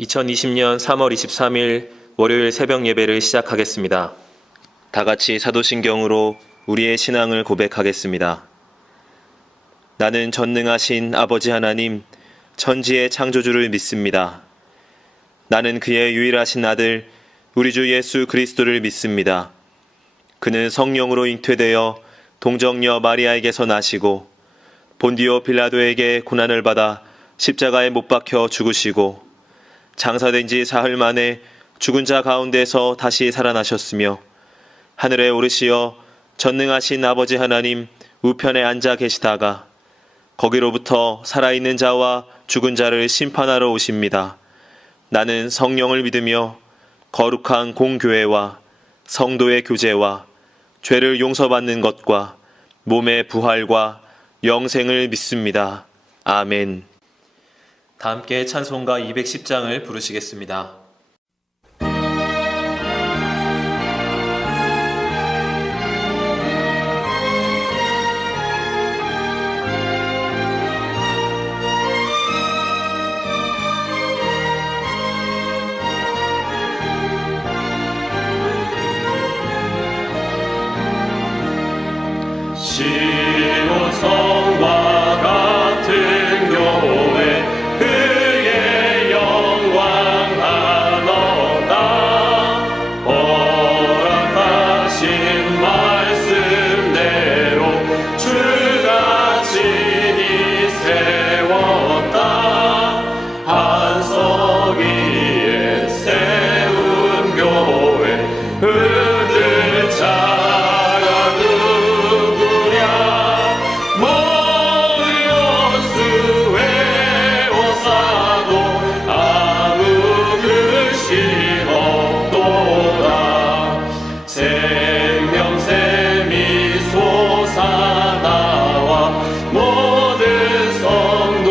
2020년 3월 23일 월요일 새벽 예배를 시작하겠습니다. 다 같이 사도신경으로 우리의 신앙을 고백하겠습니다. 나는 전능하신 아버지 하나님, 천지의 창조주를 믿습니다. 나는 그의 유일하신 아들, 우리 주 예수 그리스도를 믿습니다. 그는 성령으로 잉태되어 동정녀 마리아에게서 나시고 본디오 빌라도에게 고난을 받아 십자가에 못 박혀 죽으시고 장사된 지 사흘 만에 죽은 자 가운데서 다시 살아나셨으며 하늘에 오르시어 전능하신 아버지 하나님 우편에 앉아 계시다가 거기로부터 살아있는 자와 죽은 자를 심판하러 오십니다. 나는 성령을 믿으며 거룩한 공교회와 성도의 교제와 죄를 용서받는 것과 몸의 부활과 영생을 믿습니다. 아멘. 다 함께 찬송가 210장을 부르시겠습니다. 시온 성과 같은 교회 그의 영광 하너다. 허락하신 말씀대로 주가 친히 세웠다. 반석 위에 세운 교회 흔들 자가 누구랴. 모여수에 오사도 아무 끝이 없도다. 생명샘이 솟아나와 모든 성도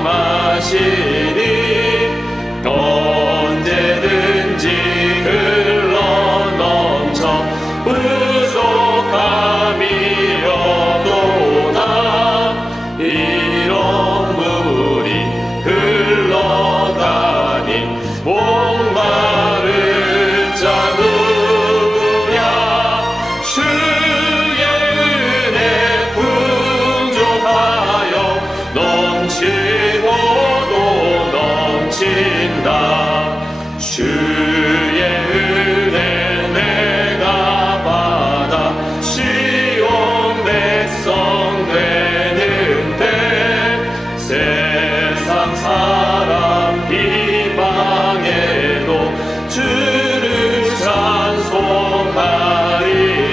마시니 언제든지 흘러넘쳐 부족함이 없도다. 이런 물이 흘러가니 목마른 자 누구랴. 주의 은혜 풍족하여 넘치고도 넘친다. 주의 은혜 내가 받아 시온 백성 되는 때 세상 사람 이방에도 주를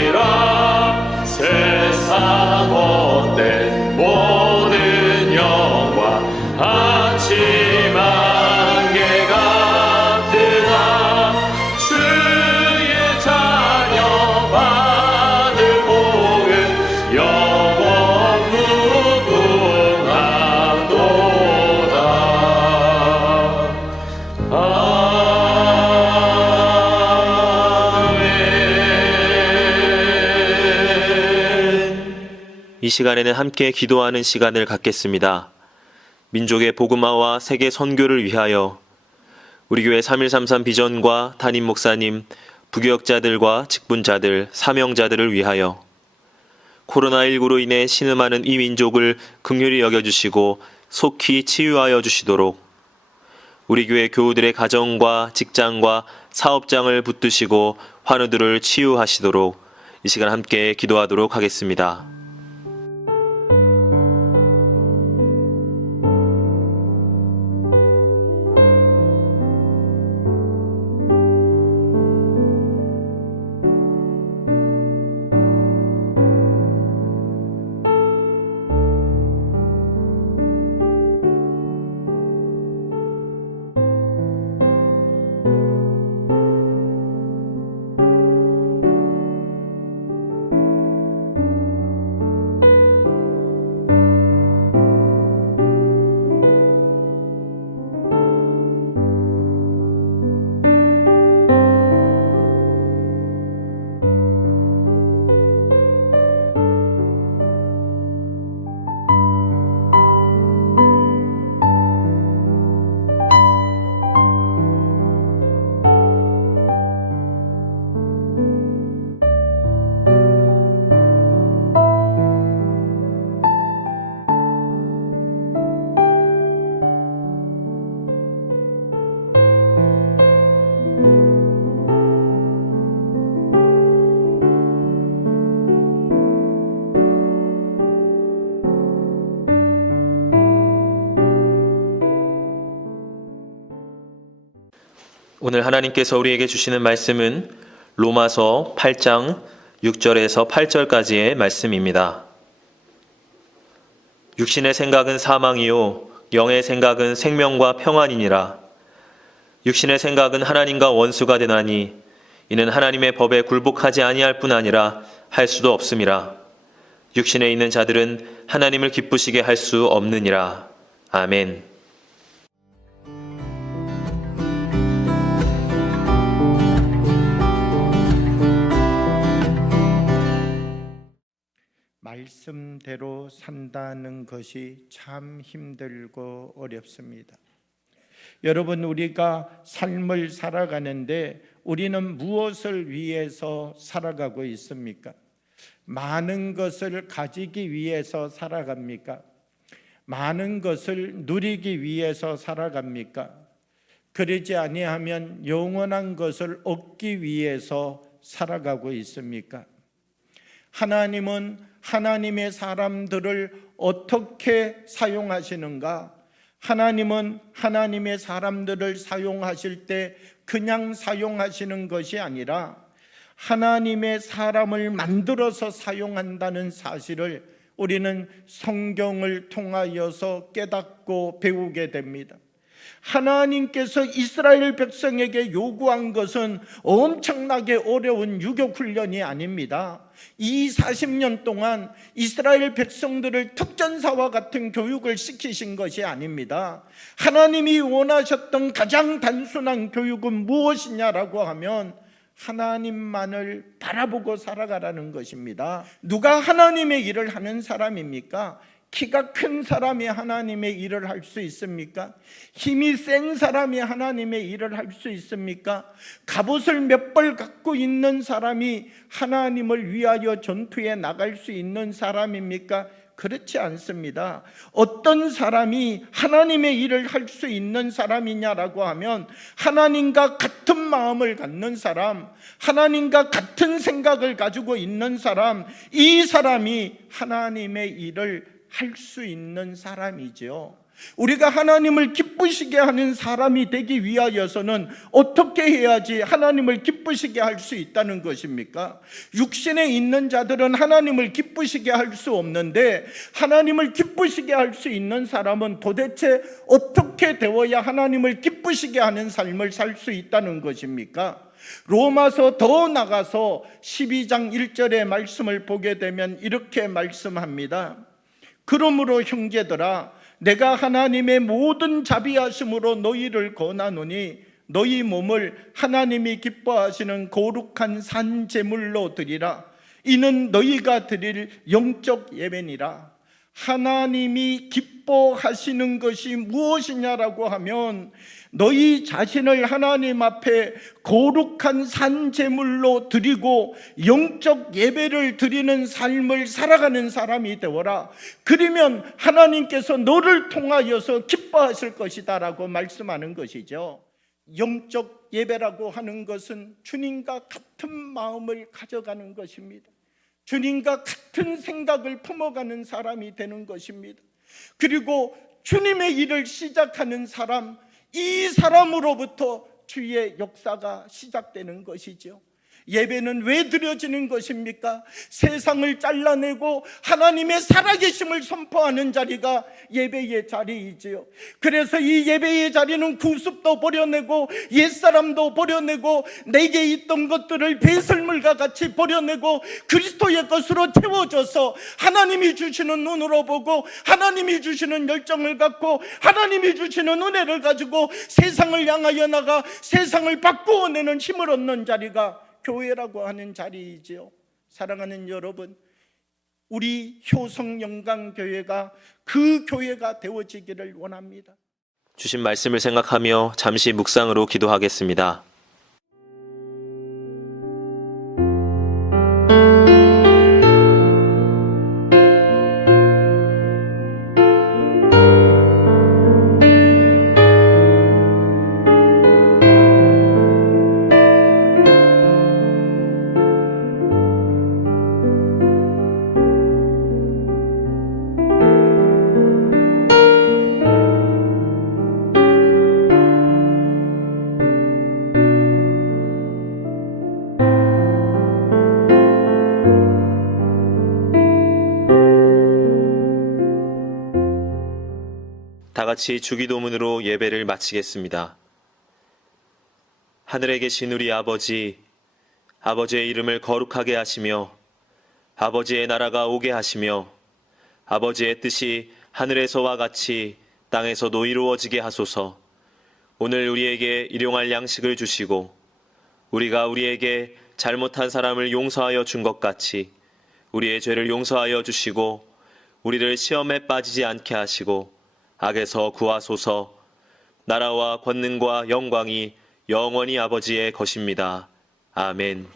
찬송하리라. 세상 헛된 모든 영광 아침 안개 같으나 주의 자녀 받을 복은 영원 무궁하도다. 아멘. 이 시간에는 함께 기도하는 시간을 갖겠습니다. 민족의 복음화와 세계 선교를 위하여 우리 교회 3133 비전과 담임 목사님, 부교역자들과 직분자들, 사명자들을 위하여 코로나19로 인해 신음하는 이 민족을 긍휼히 여겨주시고 속히 치유하여 주시도록 우리 교회 교우들의 가정과 직장과 사업장을 붙드시고 환우들을 치유하시도록 이 시간 함께 기도하도록 하겠습니다. 오늘 하나님께서 우리에게 주시는 말씀은 로마서 8장 6절에서 8절까지의 말씀입니다. 육신의 생각은 사망이요 영의 생각은 생명과 평안이니라. 육신의 생각은 하나님과 원수가 되나니 이는 하나님의 법에 굴복하지 아니할 뿐 아니라 할 수도 없음이라. 육신에 있는 자들은 하나님을 기쁘시게 할 수 없느니라. 아멘. 말씀대로 산다는 것이 참 힘들고 어렵습니다. 여러분, 우리가 삶을 살아가는데 우리는 무엇을 위해서 살아가고 있습니까? 많은 것을 가지기 위해서 살아갑니까? 많은 것을 누리기 위해서 살아갑니까? 그러지 아니하면 영원한 것을 얻기 위해서 살아가고 있습니까? 하나님은 하나님의 사람들을 어떻게 사용하시는가? 하나님은 하나님의 사람들을 사용하실 때 그냥 사용하시는 것이 아니라 하나님의 사람을 만들어서 사용한다는 사실을 우리는 성경을 통하여서 깨닫고 배우게 됩니다. 하나님께서 이스라엘 백성에게 요구한 것은 엄청나게 어려운 유교훈련이 아닙니다. 이 40년 동안 이스라엘 백성들을 특전사와 같은 교육을 시키신 것이 아닙니다. 하나님이 원하셨던 가장 단순한 교육은 무엇이냐라고 하면 하나님만을 바라보고 살아가라는 것입니다. 누가 하나님의 일을 하는 사람입니까? 키가 큰 사람이 하나님의 일을 할 수 있습니까? 힘이 센 사람이 하나님의 일을 할 수 있습니까? 갑옷을 몇 벌 갖고 있는 사람이 하나님을 위하여 전투에 나갈 수 있는 사람입니까? 그렇지 않습니다. 어떤 사람이 하나님의 일을 할 수 있는 사람이냐라고 하면 하나님과 같은 마음을 갖는 사람, 하나님과 같은 생각을 가지고 있는 사람, 이 사람이 하나님의 일을 할 수 있는 사람이죠. 우리가 하나님을 기쁘시게 하는 사람이 되기 위하여서는 어떻게 해야지 하나님을 기쁘시게 할 수 있다는 것입니까? 육신에 있는 자들은 하나님을 기쁘시게 할 수 없는데 하나님을 기쁘시게 할 수 있는 사람은 도대체 어떻게 되어야 하나님을 기쁘시게 하는 삶을 살 수 있다는 것입니까? 로마서 더 나가서 12장 1절의 말씀을 보게 되면 이렇게 말씀합니다. 그러므로 형제들아, 내가 하나님의 모든 자비하심으로 너희를 권하노니 너희 몸을 하나님이 기뻐하시는 거룩한 산 제물로 드리라. 이는 너희가 드릴 영적 예배니라. 하나님이 기뻐하시는 것이 무엇이냐라고 하면 너희 자신을 하나님 앞에 거룩한 산 제물로 드리고 영적 예배를 드리는 삶을 살아가는 사람이 되어라. 그러면 하나님께서 너를 통하여서 기뻐하실 것이다 라고 말씀하는 것이죠. 영적 예배라고 하는 것은 주님과 같은 마음을 가져가는 것입니다. 주님과 같은 생각을 품어가는 사람이 되는 것입니다. 그리고 주님의 일을 시작하는 사람, 이 사람으로부터 주의 역사가 시작되는 것이죠. 예배는 왜 드려지는 것입니까? 세상을 잘라내고 하나님의 살아계심을 선포하는 자리가 예배의 자리이지요. 그래서 이 예배의 자리는 구습도 버려내고 옛사람도 버려내고 내게 있던 것들을 배설물과 같이 버려내고 그리스도의 것으로 채워져서 하나님이 주시는 눈으로 보고 하나님이 주시는 열정을 갖고 하나님이 주시는 은혜를 가지고 세상을 향하여 나가 세상을 바꾸어내는 힘을 얻는 자리가 교회라고 하는 자리이지요. 사랑하는 여러분, 우리 효성영광교회가 그 교회가 되어지기를 원합니다. 주신 말씀을 생각하며 잠시 묵상으로 기도하겠습니다. 같이 주기도문으로 예배를 마치겠습니다. 하늘에 계신 우리 아버지, 아버지의 이름을 거룩하게 하시며 아버지의 나라가 오게 하시며 아버지의 뜻이 하늘에서와 같이 땅에서도 이루어지게 하소서. 오늘 우리에게 일용할 양식을 주시고 우리가 우리에게 잘못한 사람을 용서하여 준 것 같이 우리의 죄를 용서하여 주시고 우리를 시험에 빠지지 않게 하시고 악에서 구하소서. 나라와 권능과 영광이 영원히 아버지의 것입니다. 아멘.